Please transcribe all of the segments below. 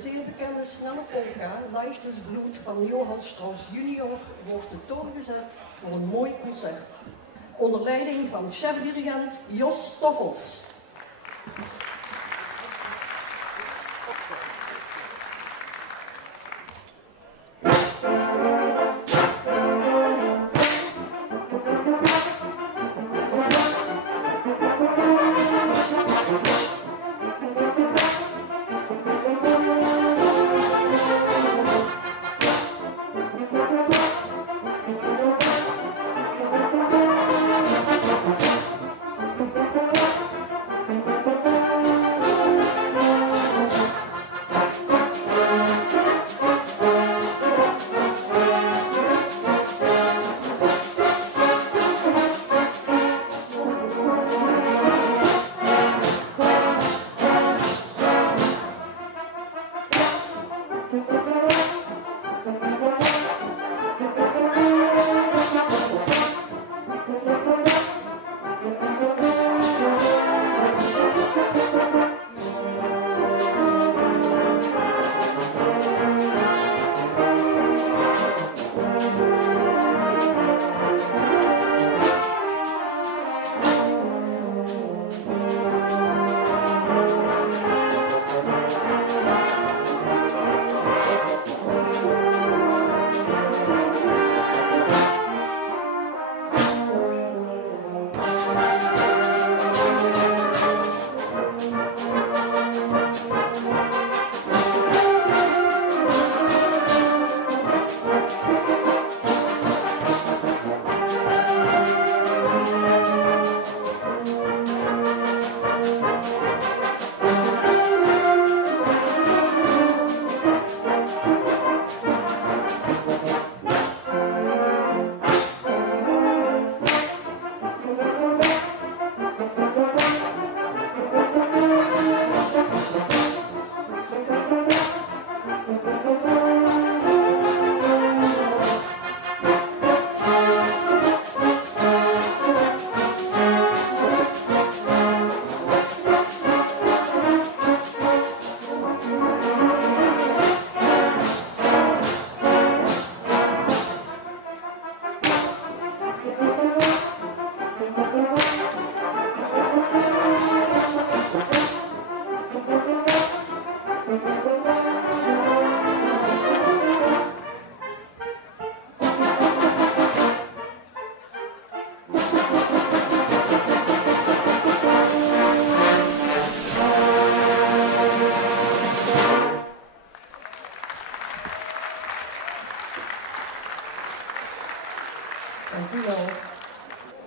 zeer bekende snelle polka, Leichtes Bloed van Johann Strauss junior, wordt de toon gezet voor een mooi concert. Onder leiding van chef-dirigent Jos Stoffels.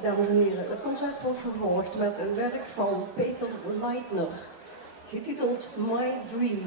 Dames en heren, het concert wordt vervolgd met een werk van Peter Leitner, getiteld My Dream.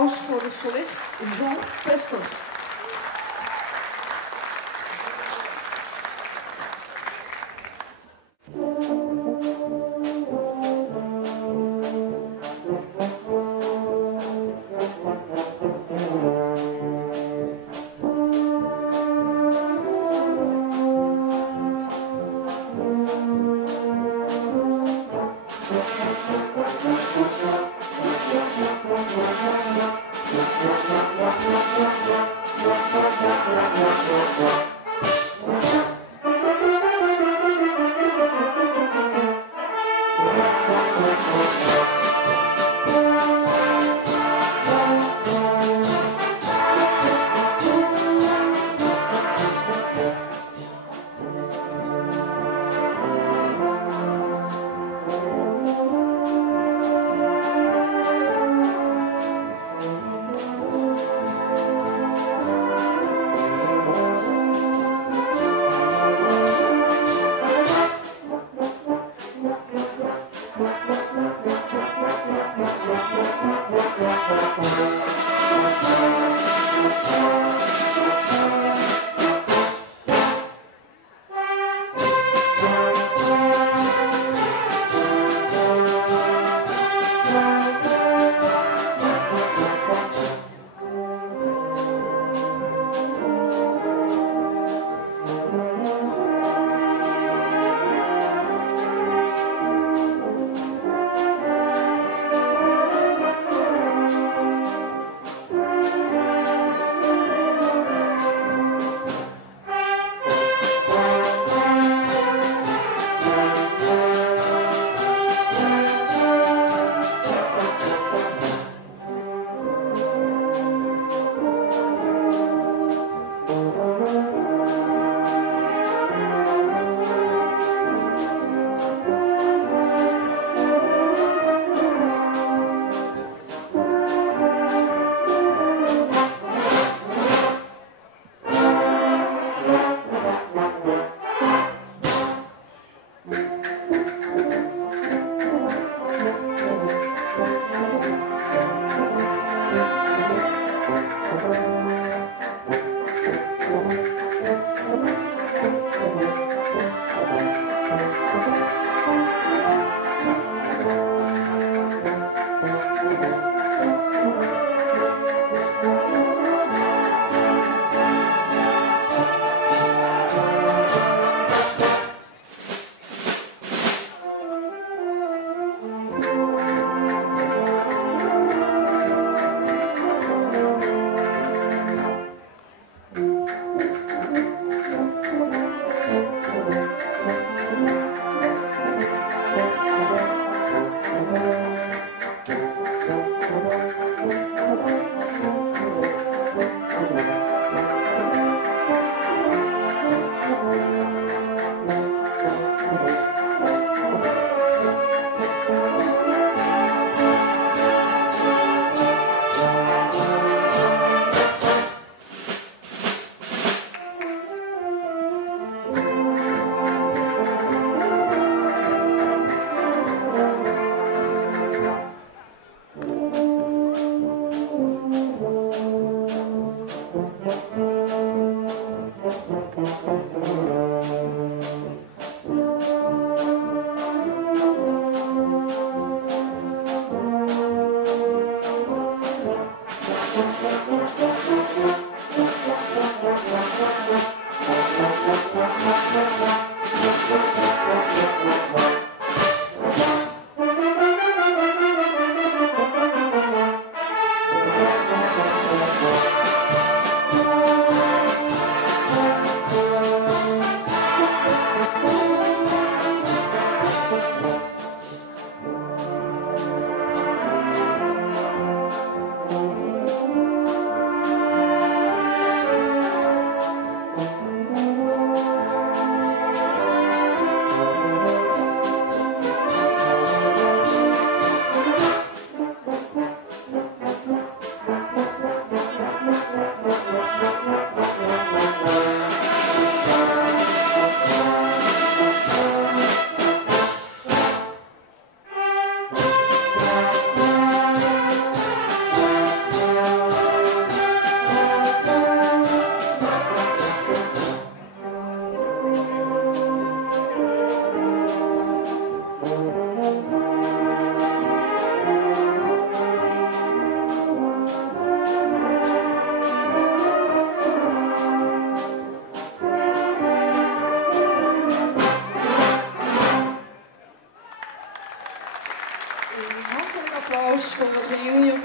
applaus voor de solist Jean Pesters.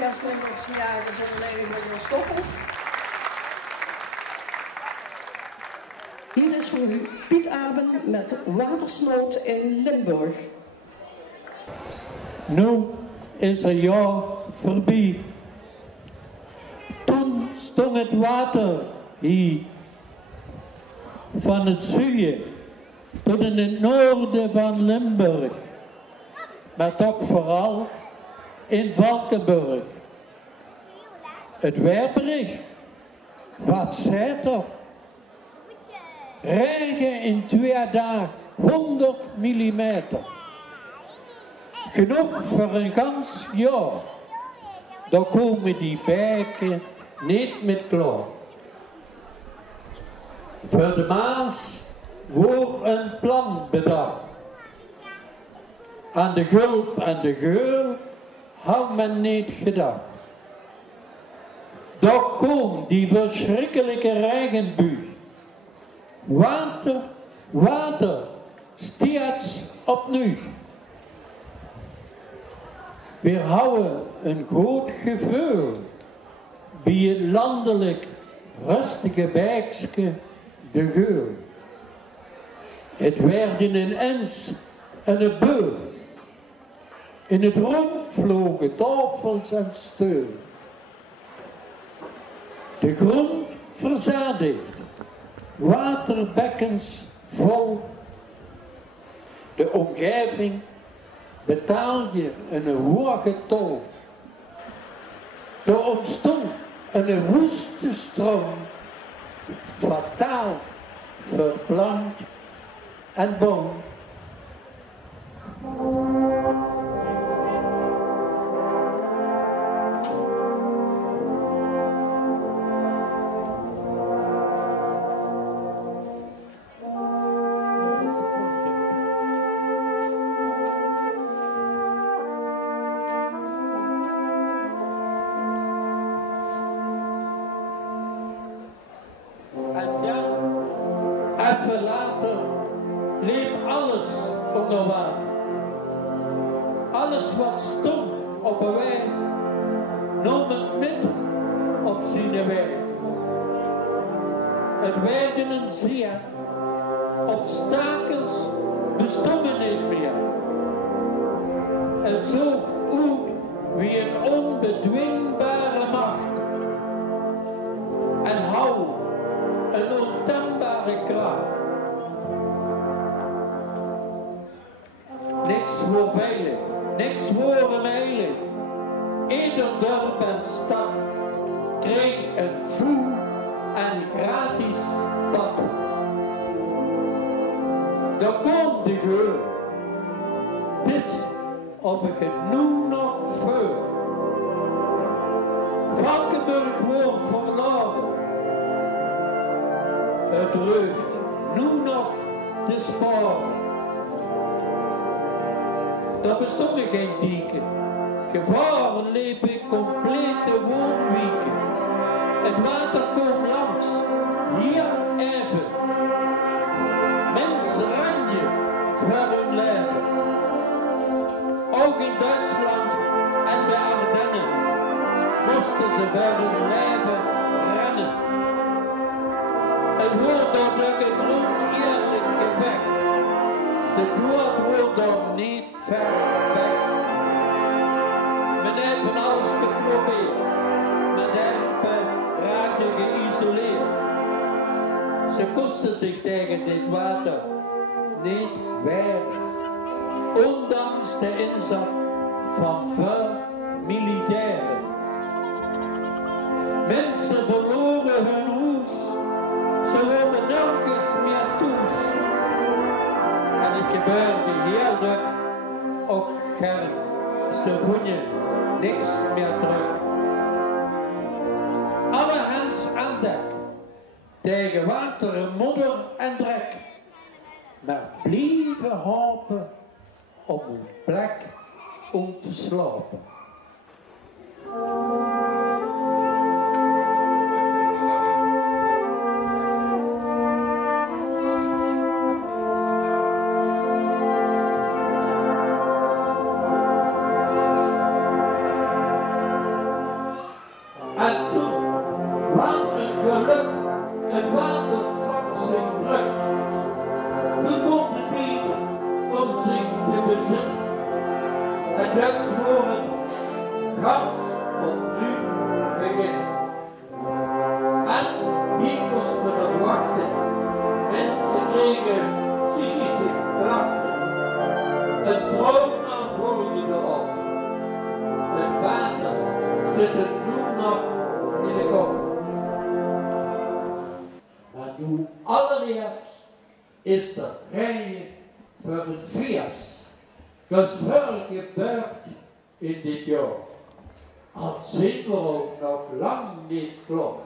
kerstlichtofsjaren onder leiding van Jos Stoffels. Hier is voor u Piet Aben met Watersnood in Limburg. Nu is een jaar voorbij. Toen stond het water hier. Van het zuiden tot in het noorden van Limburg. Maar toch vooral in Valkenburg. Het weerbericht, wat zei toch? Regen in 2 dagen, 100 mm. Genoeg voor een gans jaar. Daar komen die bijken niet met klaar. Voor de Maas wordt een plan bedacht. Aan de gulp en de geul had men niet gedacht. Daar komt die verschrikkelijke regenbui. Water, water, steeds opnieuw. We houden een goed gevoel bij het landelijk rustige wijkske de geul. Het werden een ens en een beul. In het rond vlogen tafels en steun. De grond verzadigd, waterbekkens vol. De omgeving betaal je een hoge tol. Er ontstond een woeste stroom, fataal voor plant en boom. Even later liep alles onder water. Alles wat stond op een weg, nam het met op zijn weg. Het werden een zee, obstakels bestonden niet meer. Het zoog uit wie een onbedwingbare macht. En hou een ontembare kracht. Niks voor veilig, niks voor heilig. Ieder dorp en stad kreeg een voer en gratis bad. Daar komt de geur. Het is of ik het nu nog veur. Valkenburg wordt verloren. Het reugt nu nog de sporen. Daar bestonden geen dieken. Gevaren liepen complete woonwijken. Het water komt langs, hier even. Mensen rennen voor hun leven. Ook in Duitsland en de Ardennen moesten ze voor hun leven rennen. Het wordt door een oneerlijk gevecht. De dood wordt dan niet ver weg. Men heeft van alles geprobeerd. Men heeft raakte geïsoleerd. Ze kosten zich tegen dit water niet weg. Ondanks de inzet van veel militairen. Mensen verloren hun huis. Ze worden nergens meer thuis. En het gebeurde heel druk, och gern, ze vonden niks meer terug. Alle hands aan dek, tegen water, modder en drek, maar blijven hopen op een plek om te slapen. het water trok zich terug. Toen komt de dier om zich te bezinnen. En dat zwoer het gans opnieuw beginnen. En hier kost men nog wachten. Mensen kregen psychische klachten. Een droomnaam volgde op. Het water zit er nu nog in de kop. Maar nu allereerst is dat rijden voor een Fiat. Dat is veel gebeurd in dit jaar. Al zien we ook nog lang niet klopt.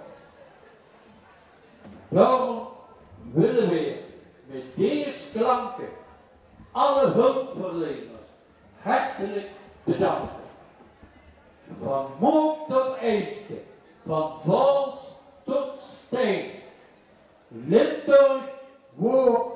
Daarom willen we met deze klanken alle hulpverleners hartelijk bedanken. Van Mook tot Eiste, van Vals tot Steen, Limburg, Woer